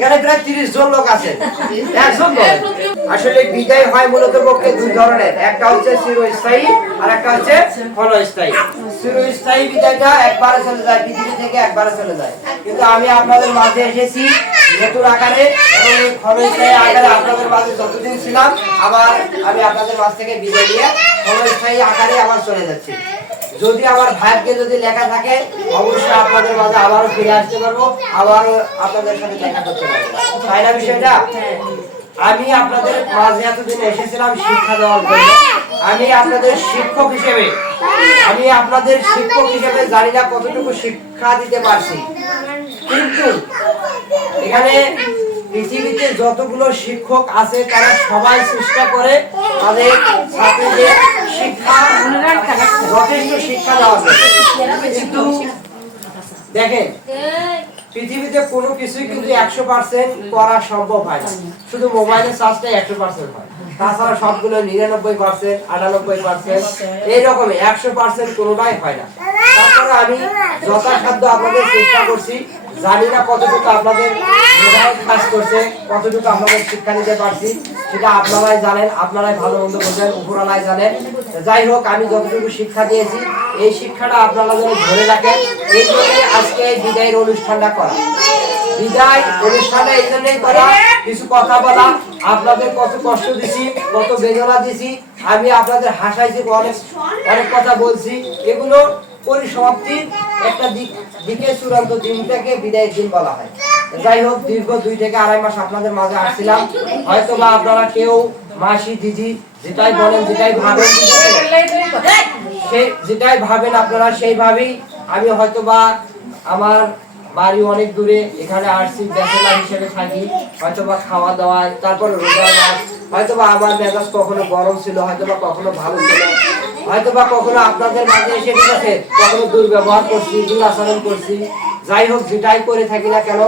এখানে প্রায় 30 জন লোক আছেন। একজন বলেন। আসলে বিদায় হয় মূলত পক্ষে দুই ধরনের, একটা হচ্ছে চিরস্থায়ী আর একটা হচ্ছে ক্ষণস্থায়ী। চিরস্থায়ী বিদায়টা একবারে চলে যায়, পৃথিবী থেকে একবারে চলে যায়, কিন্তু আমি আপনাদের মাঝে এসেছি নতুন আকারে এবং ক্ষণস্থায়ী আকারে আপনাদের মাঝে যতদিন ছিলাম আবার আমি আপনাদের মাঝ থেকে বিদায় নিয়ে ক্ষণস্থায়ী আকারে আবার চলে যাচ্ছি। যদি আমার ভাগ্যে যদি লেখা থাকে অবশ্যই আপনাদের মাঝে আবারও ফিরে আসতে পারবো, আবারও আপনাদের সাথে দেখা করতে পারবো, তাই না বিষয়টা? আমি আপনাদের মাঝে এতদিন এসেছিলাম শিক্ষা দেওয়ার জন্য। আমি আপনাদের শিক্ষক হিসেবে জানি না কতটুকু শিক্ষা দিতে পারছি, কিন্তু এখানে পৃথিবীতে যতগুলো শিক্ষক আছে তারা সবাই চেষ্টা করে তাদের ছাত্রদের যথেষ্ট শিক্ষা দেওয়া যায়। কিন্তু দেখেন, পৃথিবীতে কোনো কিছুই কিন্তু 100% করা সম্ভব হয় না। শুধু মোবাইলের চার্জটাই 100% হয়, তাছাড়া সবগুলো 99%, 98% এইরকমই, 100% কোনোটাই হয় না। তারপরে আমি যথাসাধ্য আপনাদের চেষ্টা করছি। জানি না কতটুকু আপনাদের কাজ করছে, কতটুকু আপনাদের শিক্ষা নিতে পারছি, সেটা আপনারাই জানেন, আপনারাই ভালো মন্দ বোঝেন, উপরালাই জানেন। যাই হোক, আমি যতটুকু শিক্ষা দিয়েছি এই শিক্ষাটা আপনারা যেন ধরে রাখেন। এই জন্য আজকে এই বিদায়ের অনুষ্ঠানটা করা। বিদায় অনুষ্ঠানটা এই জন্যই করা, কিছু কথা বলা, আপনাদের কত কষ্ট দিছি, কত বেদনা দিছি, আমি আপনাদের হাসাইছি, অনেক কথা বলছি, এগুলো পরিসমাপ্তির একটা দিকে চূড়ান্ত দিনটাকে বিদায়ের দিন বলা হয়। যাই হোক, দীর্ঘ 2 থেকে 2.5 মাস আপনাদের মাঝে আসছিলাম। হয়তো বা আপনারা কেউ মাসি দিদি যেটাই বলেন, যেটাই ভাবেন আপনারা সেইভাবেই। আমি হয়তো বা আমার বাড়ি অনেক দূরে, এখানে আসছি ব্যাচেলার হিসেবে থাকি, হয়তো বা খাওয়া দাওয়ায়, তারপরে রোজা মাস, হয়তো বা আমার মেজাজ কখনো গরম ছিল, হয়তো বা কখনো ভালো ছিল, হয়তো বা কখনো আপনাদের মাঝে এসে ঠিক আছে কখনো দুর্ব্যবহার করছি, দুরাচরণ করছি। যাই হোক, যেটাই করে থাকি না কেন,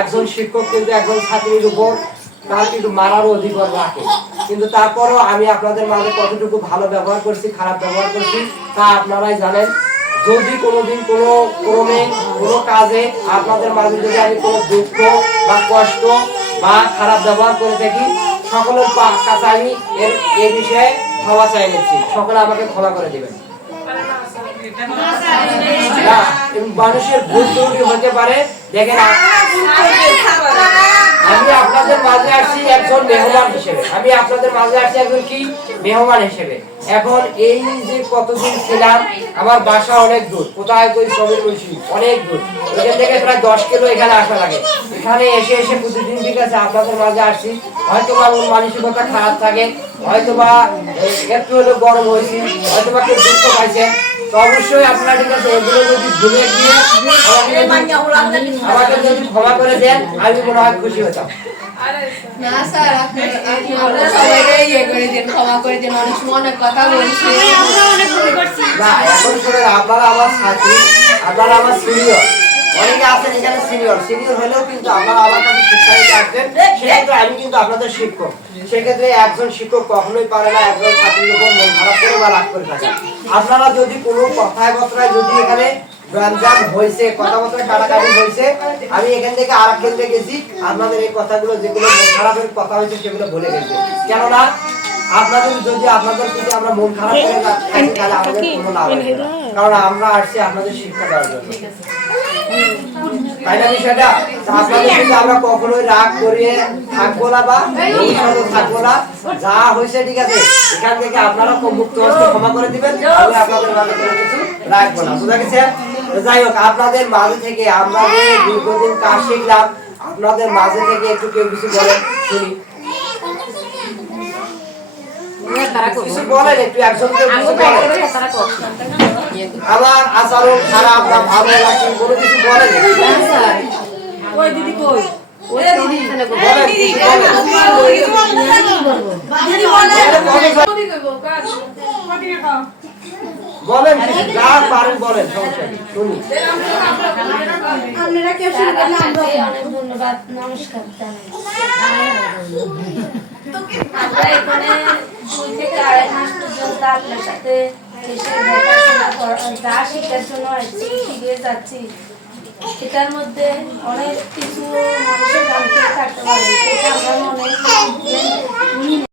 একজন শিক্ষক কিন্তু একজন ছাত্রীর উপর তার কিন্তু মারারও অধিকার রাখে। কিন্তু তারপরও আমি আপনাদের মাঝে কতটুকু ভালো ব্যবহার করছি, খারাপ ব্যবহার করছি তা আপনারাই জানেন। যদি কোনোদিন কোনো ক্রমে কোনো কাজে আপনাদের মাঝে যদি আমি কোনো দুঃখ বা কষ্ট বা খারাপ ব্যবহার করে থাকি, সকলের কাছে আমি এই বিষয়ে ক্ষমা চাই নিচ্ছি। সকলে আমাকে ক্ষমা করে দিবেন। মানুষের ভুল ত্রুটি হতে পারে। দেখেন, আমি আপনাদের মাঝে আসছি একজন মেহমান হিসেবে, মেহমান হিসেবে। এখন এই যে কতদিন ছিলাম, আমার বাসা অনেক দূর, কোথায় কই শ্রমিক বলছি অনেক দূর, এখান থেকে প্রায় 10 কিলো এখানে আসা লাগে। এখানে এসে প্রতিদিন ঠিক আছে আপনাদের মাঝে আসছি, হয়তো বা ওর মানসিকতা খারাপ থাকে, হয়তো বা একটু হলেও গরম হয়েছি, হয়তো বা কেউ দুঃখ পাইছে, তো অবশ্যই আপনারা ঠিক আছে এগুলো যদি ভুলে গিয়ে আমাকে যদি ক্ষমা করে দেন, আমি মনে হয় খুশি হতাম। না স্যার, আমরা সবাই ক্ষমা করে দেন, অনেক সময় অনেক কথা বলছি। না, এখন শুনে আপনারা আমার ছাত্রী, আপনারা আমার সিনিয়র, অনেকে আছেন এখানে সিনিয়র হলেও কিন্তু আপনারা আমার কাছে শিক্ষা নিতে আসবেন, সেক্ষেত্রে আমি কিন্তু আপনাদের শিক্ষক। সেক্ষেত্রে একজন শিক্ষক কখনোই পারে না একজন ছাত্রীর উপর মন খারাপ করে বা রাগ করে থাকা। আপনারা যদি কোনো কথাবার্তায় যদি এখানে গ্রামজাম হয়েছে, কথাবার্তা কাটাকাটি হয়েছে, আমি এখান থেকে আর এক কেন্দ্রে গেছি, আপনাদের এই কথাগুলো যেগুলো মন খারাপের কথা হয়েছে সেগুলো বলে গেছি। কেননা আপনাদের প্রতি আমরা মন খারাপ করে থাকি তাহলে আমাদের কোনো লাভ হবে না, কারণ আমরা আসছি আপনাদের শিক্ষা দেওয়ার জন্য, তাই না বিষয়টা? আপনাদের কিন্তু আমরা কখনোই রাগ করিয়ে থাকবো না বা ভবিষ্যতে থাকবো না। যা হয়েছে ঠিক আছে, এখান থেকে আপনারা মুক্ত হস্তে ক্ষমা করে দিবেন, আমি আপনাদের মাঝে কোনো কিছু রাখবো না, বুঝা গেছে? যাই হোক, আপনাদের মাঝে থেকে আমরা যে দীর্ঘদিন কাজ শিখলাম, আপনাদের মাঝে থেকে একটু কেউ কিছু বলেন শুনি, কিছু বলেন, একটু একজনকে কিছু বলেন। আমার আচরণ খারাপ না ভালো লাগছে কোনো কিছু বলেন? ওই দিদি কই? ওই দিদি বলেন, যা পারেন বলেন, সমস্যা নেই, শুনি। আপনারা কেউ শুরু করলে আমরা অনেক ধন্যবাদ, নমস্কার জানাই। আমরা এখানে 2 থেকে 2.5 মাস পর্যন্ত আপনার সাথে এসে দেখাশোনা যা শিক্ষার জন্য আসছি, শিখে যাচ্ছি। এটার মধ্যে অনেক কিছু মানুষ